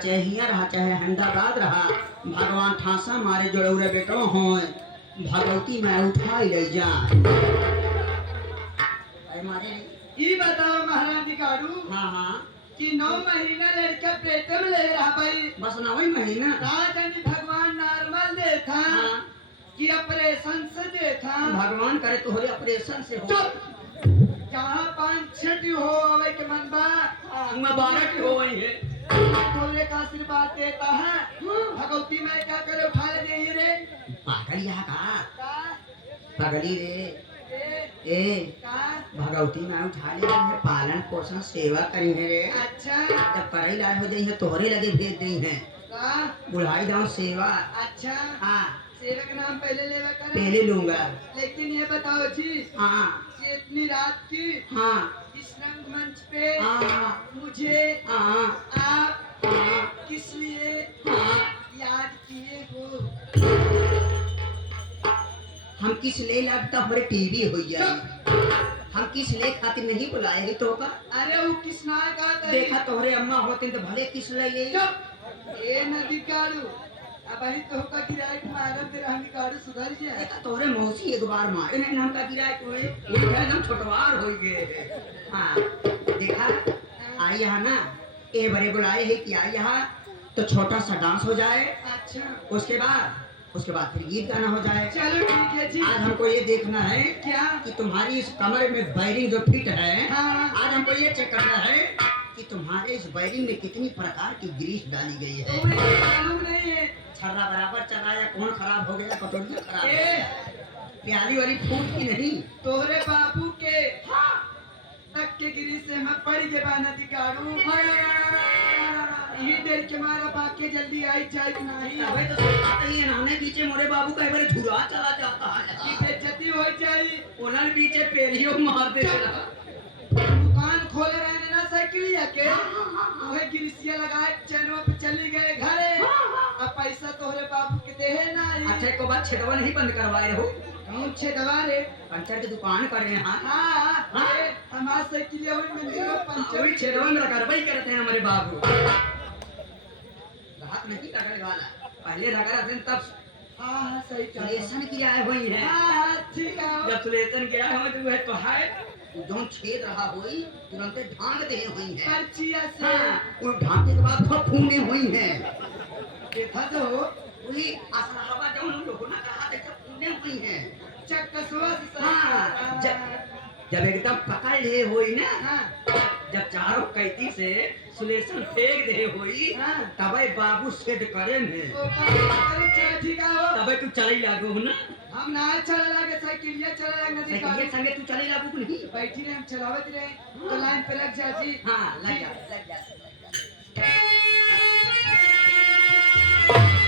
चाहे हिया रहा चाहे अहमदाबाद रहा, भगवान ठासा मारे जोड़ौरे बेटो हो भगवती मैं उठाई ले जा मारे। ये बताओ महाराज दिकाड़ू हाँ हाँ कि 9 महीना लड़का पेट में ले रहा भाई, बस 9 महीना राजनी भगवान नॉर्मल देखा हाँ। कि ऑपरेशन से देखा। भगवान करे तोहरे ऑपरेशन से हो। जहाँ 5-6 हो अवे के मन बा मैं 12 की हो गई है तोरे का आशीर्वाद देता है। भगवती मैं क्या करे उठा ले दे रे पागल यहाँ का का पगली रे ए का भगवती मैं उठा ले है पालन पोषण सेवा करी है रे। अच्छा जब पढ़ाई लाए हो गई है तोहरे लगे भेज दी है का बुढ़ाई दाओ सेवा। अच्छा हाँ सेवक नाम पहले लेवा कर पहले लूंगा। लेकिन ये बताओ जी हाँ कि इतनी रात की हाँ इस रंगमंच पे हाँ मुझे हाँ आप हाँ किस लिए हाँ याद किए हो? हम किस ले लगता हमारे टीवी हो जाए हम किस ले खातिर नहीं बुलाए तो का। अरे वो किसना का देखा तोहरे अम्मा होते तो भले किस ले ले ए नदी काड़ू अब ही तो का किराए के मारम तेरा हम काड़ू सुधर जाए। देखा तोहरे मौसी एक बार मारे नहीं हम का गिराए कोई वो एकदम छोटवार हो गए। हाँ देखा आई यहाँ ना ए बड़े बुलाए है कि आई यहाँ तो छोटा सा डांस हो जाए। अच्छा उसके बाद फिर गीत गाना हो जाए। चलो ठीक है जी। आज हमको ये देखना है क्या कि तुम्हारी इस कमरे में बैरिंग जो फिट है। हाँ। आज हमको ये चेक करना है कि तुम्हारे इस बैरिंग में कितनी प्रकार की ग्रीस डाली गई है। मालूम नहीं है छर्रा बराबर चला या कौन खराब हो गया कटोरिया खराब हो ए गया। प्याली वाली फूट की नहीं तोहरे बाबू के तक के गिरी से हम पड़ के बाना दिकाड़ू ये देर के मारा बाके जल्दी आई चाहे कि नहीं अबे तो सोचता ही है नाने पीछे मोरे बाबू का एक बार झुरा चला जाता की है बेइज्जती हो जाए। उन्हें पीछे पेलियों मार दे रहा। दुकान खोले रहने ना साइकिल या के वही गिरसिया लगाए चैनों पे चली गए घरे। अब पैसा तोहरे बाबू के देहे ना अच्छा एक बात छेदवा नहीं बंद करवाए हो कौन छे दवारे पंचर की दुकान कर रहे हैं। हाँ हमारा साइकिल या वही मंदिर में पंचर वही छेदवा में रगड़वाई करते हैं हमारे बाबू। रात नहीं रगड़ने वाला पहले रगड़ा थे तब हाँ सही सुलेशन किया है वही है। हाँ ठीक है जब सुलेशन किया है तो वह तो है जो छेद रहा हुई तुरंत ढांक दे हुई है। पर्चिया से हाँ, उन ढांके के बाद खूब फूंदे हुई है। देखा तो वही असलहवा जो हम लोगों ने कहा देखा फूंदे हुई है। चक्कसवा से हाँ, जब एकदम पकड़ ले हुई ना हाँ जब चारों कैदी से सुलेशन फेंक दे हुई हाँ तबे बाबू सेट करे ने तो चल ठीक है तबे तू चले लागू ना हम ना चला लगे साइकिल ये चला लगे नदी का ये संगे तू चले लागू नहीं बैठी रहे हम चलावत रहे तो लाइन पे लग जा जी। हाँ लग जा